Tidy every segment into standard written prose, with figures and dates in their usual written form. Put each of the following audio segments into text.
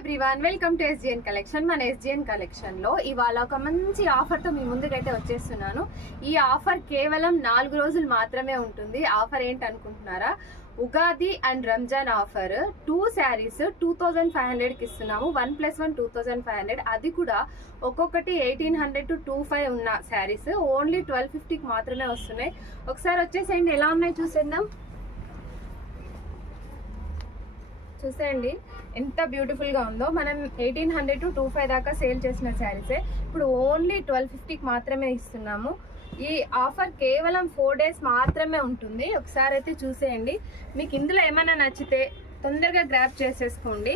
Everyone welcome to ఎస్జిఎన్ collection. మన ఎస్జిఎన్ collection లో ఇవాళ ఒక మంచి ఆఫర్ తో మీ ముందుకైతే వచ్చేస్తున్నాను. ఈ ఆఫర్ కేవలం 4 రోజులు మాత్రమే ఉంటుంది. ఆఫర్ ఏంటి అనుకుంటున్నారా? ఉగాది అండ్ రంజాన్ ఆఫర్ 2 శారీస్ 2500 కి ఇస్తున్నాము. 1+1 2500, అది కూడా ఒక్కొక్కటి 1800 to 25 ఉన్న శారీస్ ఓన్లీ 1250 కి మాత్రమే వస్తున్నాయి. ఒకసారి వచ్చేసేయండి, ఎలా ఉన్నాయి చూసేద్దాం. చూసేయండి ఎంత బ్యూటిఫుల్ గా ఉందో. మనం 1800 to 25 దాకా సేల్ చేసిన శారీసే ఇప్పుడు ఓన్లీ 1250కి మాత్రమే ఇస్తున్నాము. ఈ ఆఫర్ కేవలం 4 డేస్ మాత్రమే ఉంటుంది. ఒకసారి అయితే చూసేయండి. మీకు ఇందులో ఏమైనా నచ్చితే తొందరగా గ్రాప్ చేసేసుకోండి.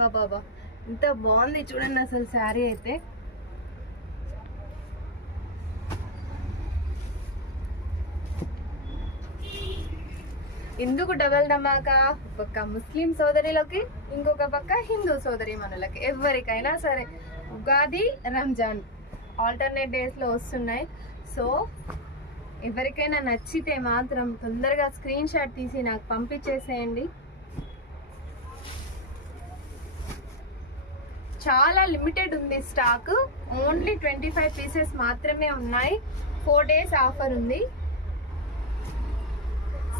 బాబా ఎంత బాగుంది చూడండి అసలు శారీ అయితే. ఎందుకు డబల్ ధమాకా? పక్క ముస్లిం సోదరులకి, ఇంకొక పక్క హిందూ సోదరి మనులకి, ఎవరికైనా సరే ఉగాది రంజాన్ ఆల్టర్నేట్ డేస్ లో వస్తున్నాయి. సో ఎవరికైనా నచ్చితే మాత్రం తొందరగా స్క్రీన్ షాట్ తీసి నాకు పంపించేసేయండి. చాలా లిమిటెడ్ ఉంది స్టాక్, ఓన్లీ 25 పీసెస్ మాత్రమే ఉన్నాయి. 4 డేస్ ఆఫర్ ఉంది.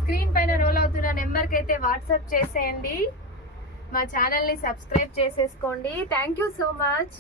స్క్రీన్ పైన రోల్ అవుతున్న నెంబర్కి అయితే వాట్సాప్ చేసేయండి. మా ఛానల్ని సబ్స్క్రైబ్ చేసేసుకోండి. Thank you so much.